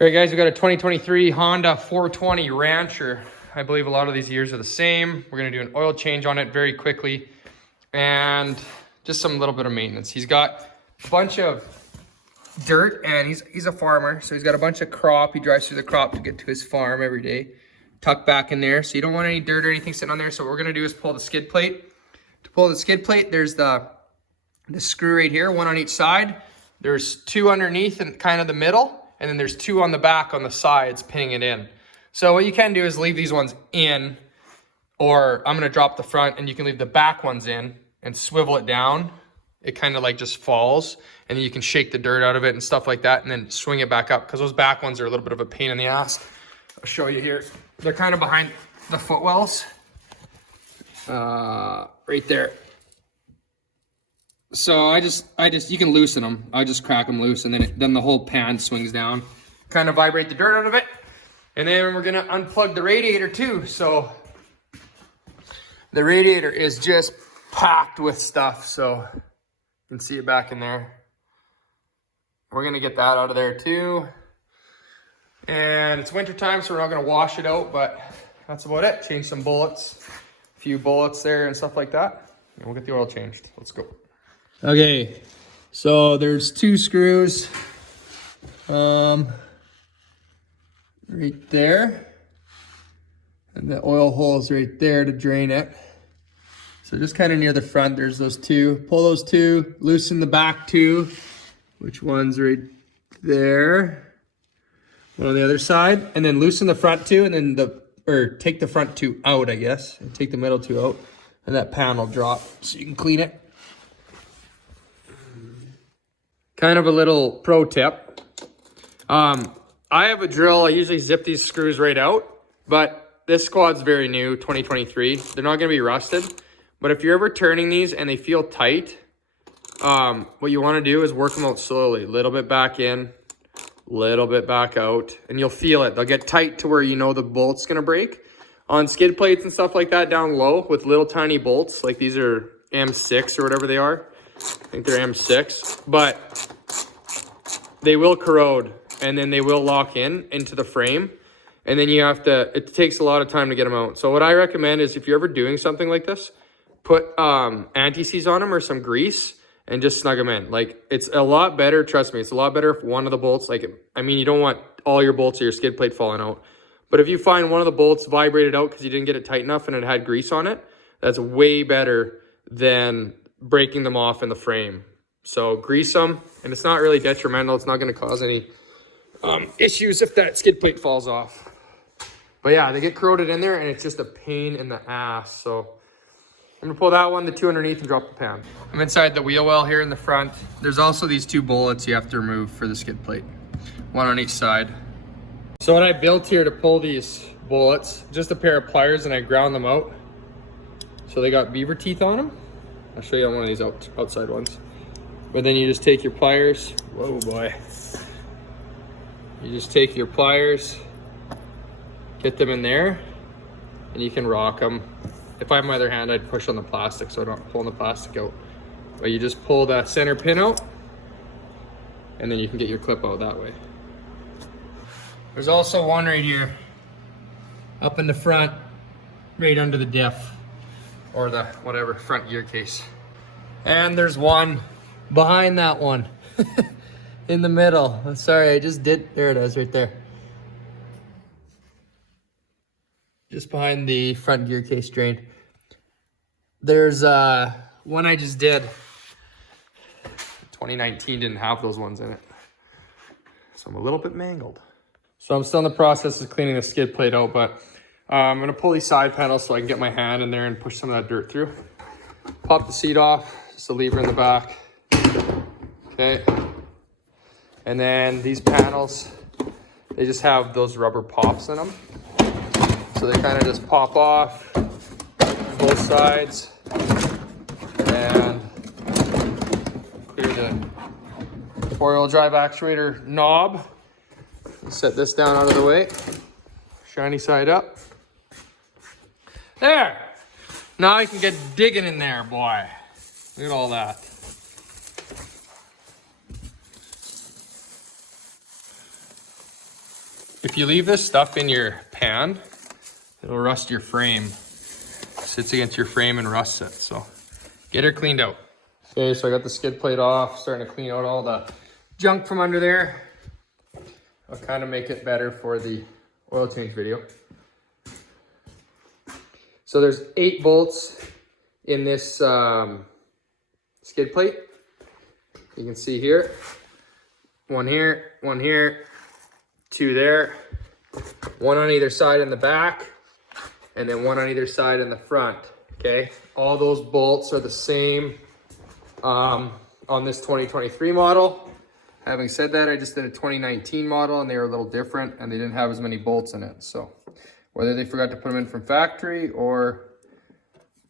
All right, guys, we got a 2023 Honda 420 Rancher. I believe a lot of these years are the same. We're gonna do an oil change on it very quickly and just some little bit of maintenance. He's got a bunch of dirt and he's a farmer. So he's got a bunch of crop. He drives through the crop to get to his farm every day. Tucked back in there. So you don't want any dirt or anything sitting on there. So what we're gonna do is pull the skid plate. To pull the skid plate, there's the screw right here, one on each side. There's two underneath and kind of the middle. And then there's two on the back on the sides pinning it in. So what you can do is leave these ones in, or I'm gonna drop the front and you can leave the back ones in and swivel it down. It kind of like just falls and then you can shake the dirt out of it and stuff like that and then swing it back up because those back ones are a little bit of a pain in the ass. I'll show you here. They're kind of behind the footwells. Right there. So I just, you can loosen them. I just crack them loose and then the whole pan swings down. Kind of vibrate the dirt out of it. And then we're gonna unplug the radiator too. So the radiator is just packed with stuff. So you can see it back in there. We're gonna get that out of there too. And it's winter time, so we're not gonna wash it out, but that's about it. Change some bullets, a few bullets there and stuff like that. And we'll get the oil changed. Let's go. Okay, so there's two screws right there, and the oil hole's right there to drain it. So just kind of near the front, there's those two. Pull those two, loosen the back two, which one's right there, one on the other side, and then loosen the front two, and then take the front two out, I guess, and take the middle two out, and that pan will drop so you can clean it. Kind of a little pro tip. I have a drill. I usually zip these screws right out, but this quad's very new, 2023. They're not gonna be rusted, but if you're ever turning these and they feel tight, what you wanna do is work them out slowly. A little bit back in, little bit back out, and you'll feel it. They'll get tight to where you know the bolt's gonna break. On skid plates and stuff like that down low with little tiny bolts, like these are M6 or whatever they are. I think they're M6, but they will corrode and then they will lock into the frame. And then you have to, it takes a lot of time to get them out. So what I recommend is if you're ever doing something like this, put anti-seize on them or some grease and just snug them in. Like it's a lot better, trust me, it's a lot better if one of the bolts, like, I mean, you don't want all your bolts of your skid plate falling out. But if you find one of the bolts vibrated out because you didn't get it tight enough and it had grease on it, that's way better than breaking them off in the frame. So grease them, and it's not really detrimental. It's not going to cause any issues if that skid plate falls off. But yeah, they get corroded in there and it's just a pain in the ass. So I'm gonna pull that one, the two underneath, and drop the pan. I'm inside the wheel well here in the front. There's also these two bullets you have to remove for the skid plate, one on each side. So what I built here to pull these bullets, just a pair of pliers, and I ground them out. So they got beaver teeth on them. I'll show you on one of these outside ones. But then you just take your pliers. Whoa, boy. You just take your pliers, get them in there, and you can rock them. If I have my other hand, I'd push on the plastic so I don't pull the plastic out. But you just pull that center pin out, and then you can get your clip out that way. There's also one right here, up in the front, right under the diff, or the whatever, front gear case. And there's one behind that one, in the middle. Sorry, I just did, there it is right there. Just behind the front gear case drain. There's one I just did. 2019 didn't have those ones in it. So I'm a little bit mangled. So I'm still in the process of cleaning the skid plate out, but I'm gonna pull these side panels so I can get my hand in there and push some of that dirt through. Pop the seat off, just a lever in the back. Okay. And then these panels, they just have those rubber pops in them. So they kind of just pop off both sides and clear the four-wheel drive actuator knob. Set this down out of the way. Shiny side up. There. Now you can get digging in there, boy. Look at all that. if you leave this stuff in your pan, it'll rust your frame. It sits against your frame and rusts it, so get her cleaned out. Okay, so I got the skid plate off, starting to clean out all the junk from under there. I'll kind of make it better for the oil change video. So there's 8 bolts in this skid plate. You can see here, 1 here, 1 here, 2 there, 1 on either side in the back, and then 1 on either side in the front, okay? All those bolts are the same on this 2023 model. Having said that, I just did a 2019 model and they were a little different and they didn't have as many bolts in it. So whether they forgot to put them in from factory or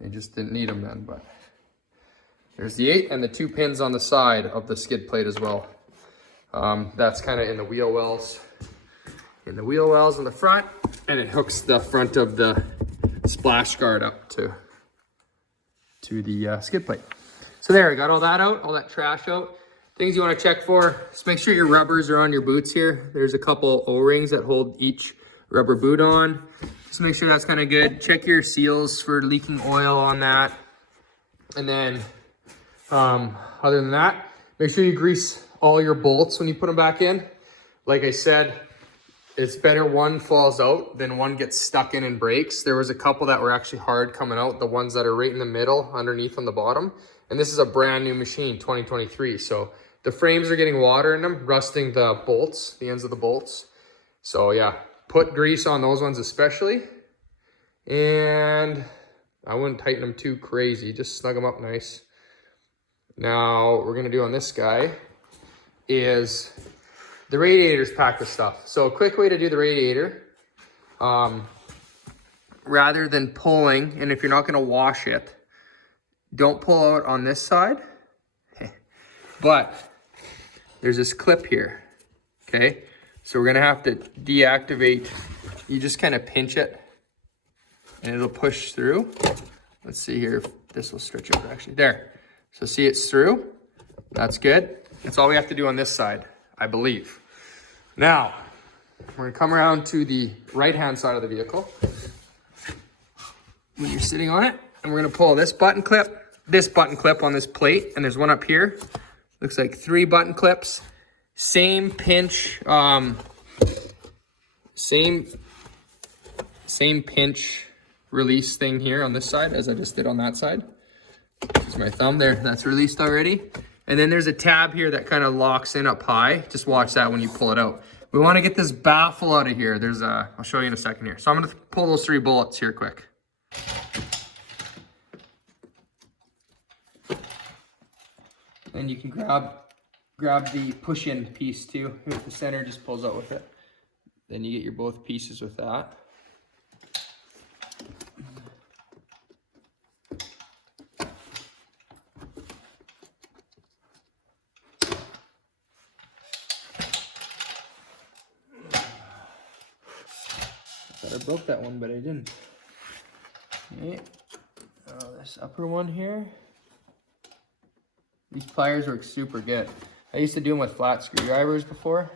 they just didn't need them then, but there's the 8 and the 2 pins on the side of the skid plate as well. That's kind of in the wheel wells. In the wheel wells in the front, and it hooks the front of the splash guard up to the skid plate. So there, I got all that out, all that trash out. Things you want to check for, just make sure your rubbers are on your boots here. There's a couple O-rings that hold each rubber boot on. Just make sure that's kind of good. Check your seals for leaking oil on that. And then, other than that, make sure you grease all your bolts when you put them back in. Like I said, it's better one falls out than one gets stuck in and breaks. There was a couple that were actually hard coming out, the ones that are right in the middle, underneath on the bottom. And this is a brand new machine, 2023. So the frames are getting water in them, rusting the bolts, the ends of the bolts. So yeah, put grease on those ones especially. And I wouldn't tighten them too crazy, just snug them up nice. Now, what we're gonna do on this guy is the radiator's packed with stuff. So a quick way to do the radiator, rather than pulling, and if you're not gonna wash it, don't pull out on this side, but there's this clip here, okay? So we're gonna have to deactivate, you just kind of pinch it and it'll push through. Let's see here if this will stretch over actually. There, so see it's through, that's good. That's all we have to do on this side, I believe. Now, we're gonna come around to the right-hand side of the vehicle when you're sitting on it, and we're gonna pull this button clip on this plate, and there's one up here. Looks like 3 button clips. Same pinch, same pinch release thing here on this side as I just did on that side. This is my thumb there, that's released already. And then there's a tab here that kind of locks in up high. Just watch that when you pull it out. We want to get this baffle out of here. I'll show you in a second here. So I'm gonna pull those 3 bullets here quick. And you can grab the push-in piece too. If the center just pulls out with it. Then you get your both pieces with that. I broke that one, but I didn't. Okay. This upper one here. These pliers work super good. I used to do them with flat screwdrivers before.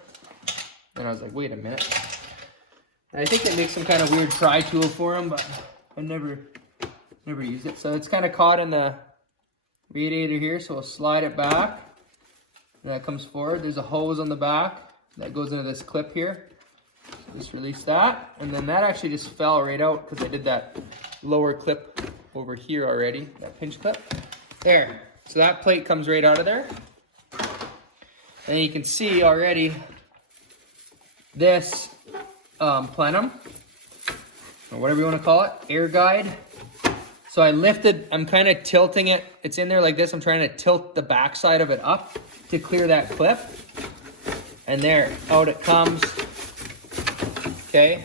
And I was like, wait a minute. And I think they make some kind of weird pry tool for them, but I never used it. So it's kind of caught in the radiator here, so we'll slide it back. And that comes forward. There's a hose on the back that goes into this clip here. Just release that, and then that actually just fell right out because I did that lower clip over here already, that pinch clip. There, so that plate comes right out of there. And you can see already this plenum, or whatever you want to call it, air guide. So I'm kind of tilting it. It's in there like this. I'm trying to tilt the back side of it up to clear that clip. And there, out it comes. Okay,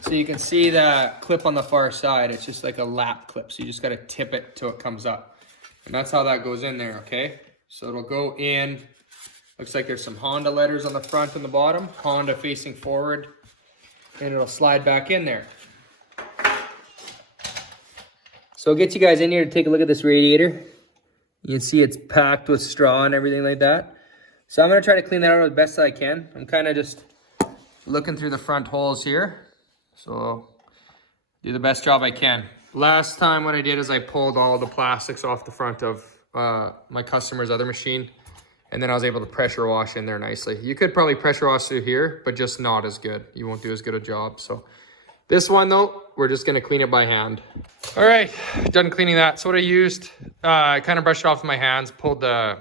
so you can see the clip on the far side. It's just like a lap clip, so you just got to tip it till it comes up, and that's how that goes in there. Okay, so it'll go in. Looks like there's some Honda letters on the front and the bottom, Honda facing forward, and it'll slide back in there. So I'll get you guys in here to take a look at this radiator. You can see it's packed with straw and everything like that. So I'm gonna try to clean that out as best I can. I'm kind of just looking through the front holes here. So do the best job I can. Last time what I did is I pulled all the plastics off the front of my customer's other machine, and then I was able to pressure wash in there nicely. You could probably pressure wash through here, but just not as good. You won't do as good a job. So this one though, we're just gonna clean it by hand. All right, done cleaning that. So what I used, I kind of brushed it off with my hands, pulled the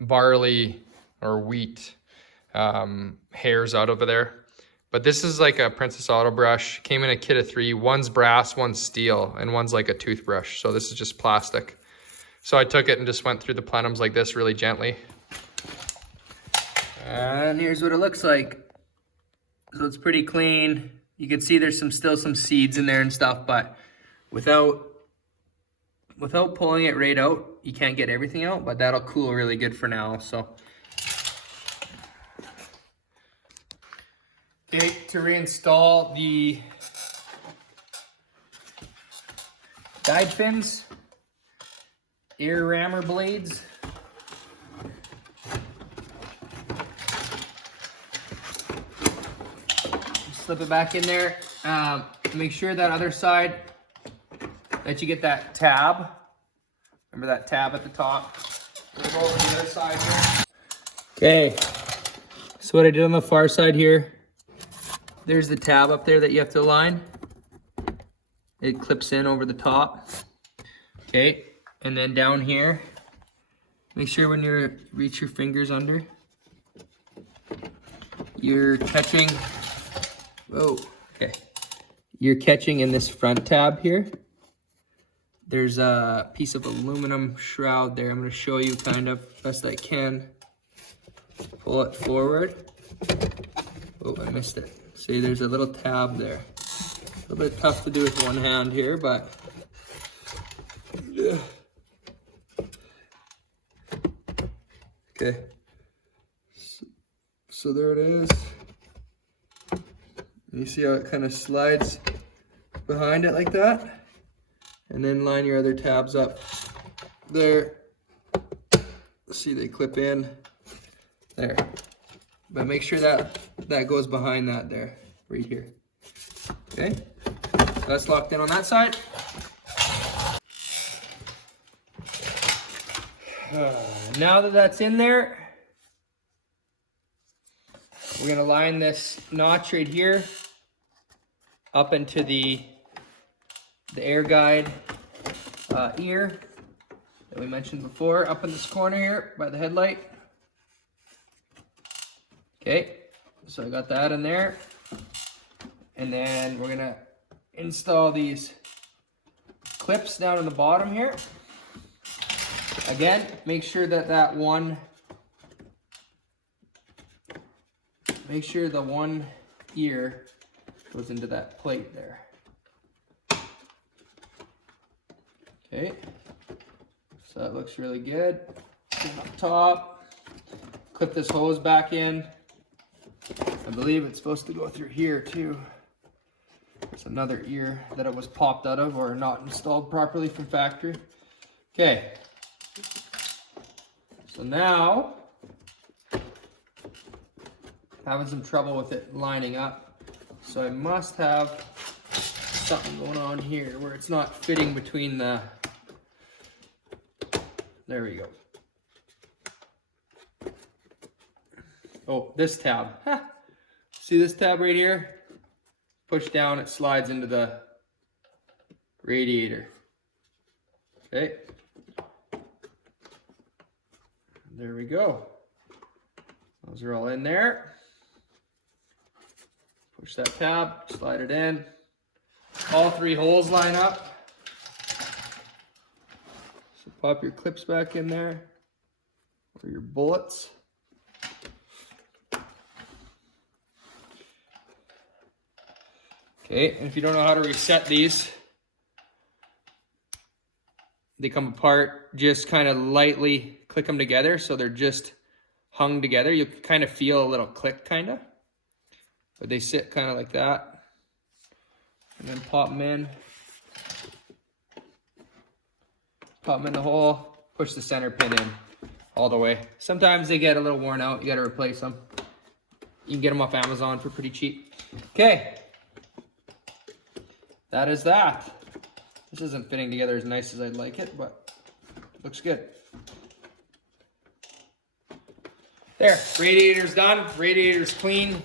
barley or wheat hairs out over there. But this is like a Princess Auto brush. Came in a kit of 3. One's brass, one's steel, and one's like a toothbrush. So this is just plastic. So I took it and just went through the plenums like this really gently. And here's what it looks like. So it's pretty clean. You can see there's still some seeds in there and stuff, but without pulling it right out, you can't get everything out, but that'll cool really good for now. So okay, to reinstall the guide pins, ear rammer blades. Slip it back in there. Make sure that other side, that you get that tab. Remember that tab at the top? We'll go over the other side here. Okay, so what I did on the far side here, there's the tab up there that you have to align. It clips in over the top. Okay, and then down here, make sure when you reach your fingers under, you're catching, whoa, okay. You're catching in this front tab here. There's a piece of aluminum shroud there. I'm gonna show you kind of best I can. Pull it forward. Oh, I missed it. See, there's a little tab there. A little bit tough to do with one hand here, but yeah. Okay. So there it is. And you see how it kind of slides behind it like that? And then line your other tabs up there. See, they clip in there. But make sure that goes behind that there, right here. Okay, so that's locked in on that side. Now that that's in there, we're gonna line this notch right here up into the air guide ear that we mentioned before, up in this corner here by the headlight. Okay, so I got that in there. And then we're gonna install these clips down in the bottom here. Again, make sure that make sure the one ear goes into that plate there. Okay, so that looks really good. Up top, clip this hose back in. I believe it's supposed to go through here too. It's another ear that it was popped out of or not installed properly from factory. Okay, so now having some trouble with it lining up, so I must have something going on here where it's not fitting between the, there we go. Oh, this tab. See this tab right here? Push down, it slides into the radiator. Okay. There we go. Those are all in there. Push that tab, slide it in. All 3 holes line up. So pop your clips back in there, or your bullets. Okay, and if you don't know how to reset these, they come apart, just kind of lightly click them together so they're just hung together. You kind of feel a little click kind of, but they sit kind of like that. And then pop them in. Pop them in the hole, push the center pin in all the way. Sometimes they get a little worn out, you gotta replace them. You can get them off Amazon for pretty cheap. Okay. That is that. This isn't fitting together as nice as I'd like it, but looks good. There, radiator's done. Radiator's clean.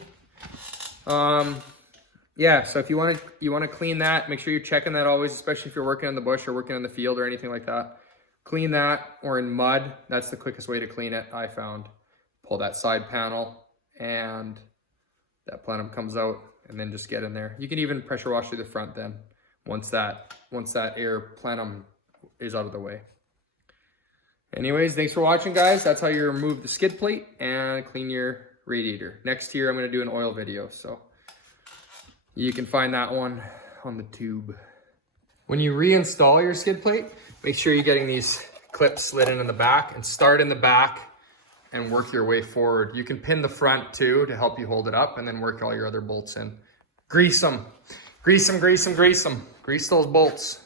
Yeah, so if you want to clean that, make sure you're checking that always, especially if you're working in the bush or working in the field or anything like that. Clean that, or in mud. That's the quickest way to clean it, I found. Pull that side panel and that plenum comes out, and then just get in there. You can even pressure wash through the front then, once that air plenum is out of the way. Anyways, thanks for watching, guys. That's how you remove the skid plate and clean your radiator. Next year, I'm going to do an oil video, so you can find that one on the tube. When you reinstall your skid plate, make sure you're getting these clips slid in the back, and start in the back and work your way forward. You can pin the front too to help you hold it up, and then work all your other bolts in. Grease them. Grease them, grease them, grease them. Grease those bolts.